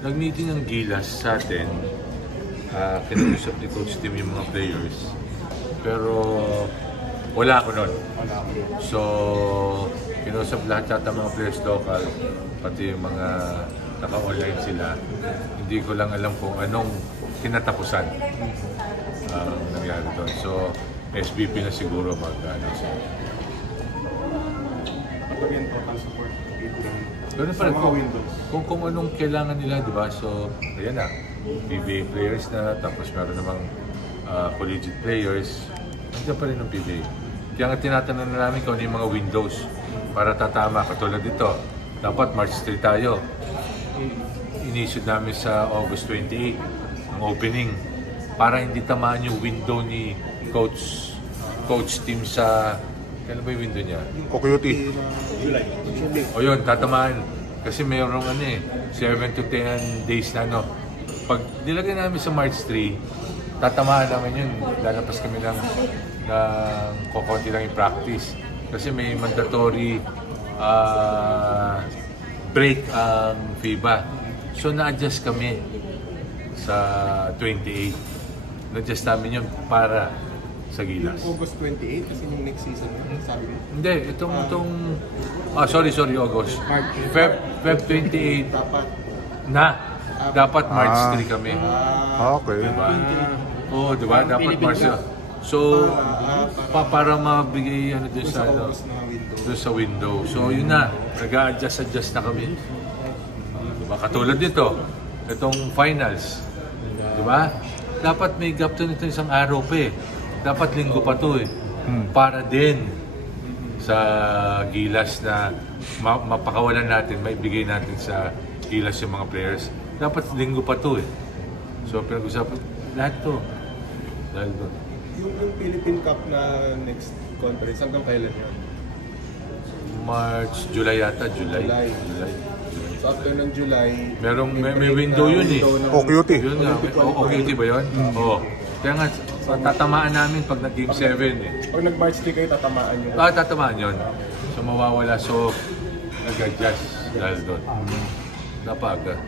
Nag-meeting ang Gilas sa atin. Kinausap ni Coach Tim yung mga players. Pero wala ako nun. So, kinausap lahat yata mga players local, pati yung mga naka-online sila. Hindi ko lang alam kung anong kinatapusan nangyari doon. So, SBP na siguro mag-ano. Ganun pa rin, kung anong kailangan nila, di ba? So, ayan na, PBA players na, tapos meron namang collegiate players, nandiyan pa rin ng PBA. Kaya nga tinatanong na namin kung ano yung mga windows para tatama, katulad dito. Dapat March 3 tayo. Inisod namin sa August 28 ang opening para hindi tamaan yung window ni Coach Tim sa... Kailan ba yung window niya? Cocoyote. July. O yun, tatamaan. Kasi mayroong 7 to 10 days na Pag nilagay namin sa March 3, tatamaan namin yun. Lalapas kami ng kukunti lang yung practice. Kasi may mandatory break ang FIBA. So na-adjust kami sa 28. Na-adjust namin yun para sa Gilas. August 28 kasi yung next season, sabi mo? Hindi, sorry, August. Feb 28 Dapat dapat March 3 kami. Okay. Diba? Oo, diba? Dapat March. So, para mabigay doon sa window. So, yun na. Nag-a-adjust na kami. Diba? Katulad nito, itong finals. Diba? Dapat may gap to nito isang araw pa eh. Dapat linggo pa to eh. Para din sa Gilas na mapakawalan natin, maibigay natin sa Gilas yung mga players. Dapat linggo pa to eh. So pinag-usapan lahat to. Dahil doon. Yung Philippine Cup na next conference, hanggang kailan yan? July yata. July. So after ng July, may window yun eh. Cocoyote. Yun nga. Cocoyote ba yun? Oo. Kaya nga, tatamaan namin pag nag-game 7 eh. Pag nag-March 3 kayo, tatamaan yun? Tatamaan yun. So mawawala. So nag-adjust dahil doon. Napaga.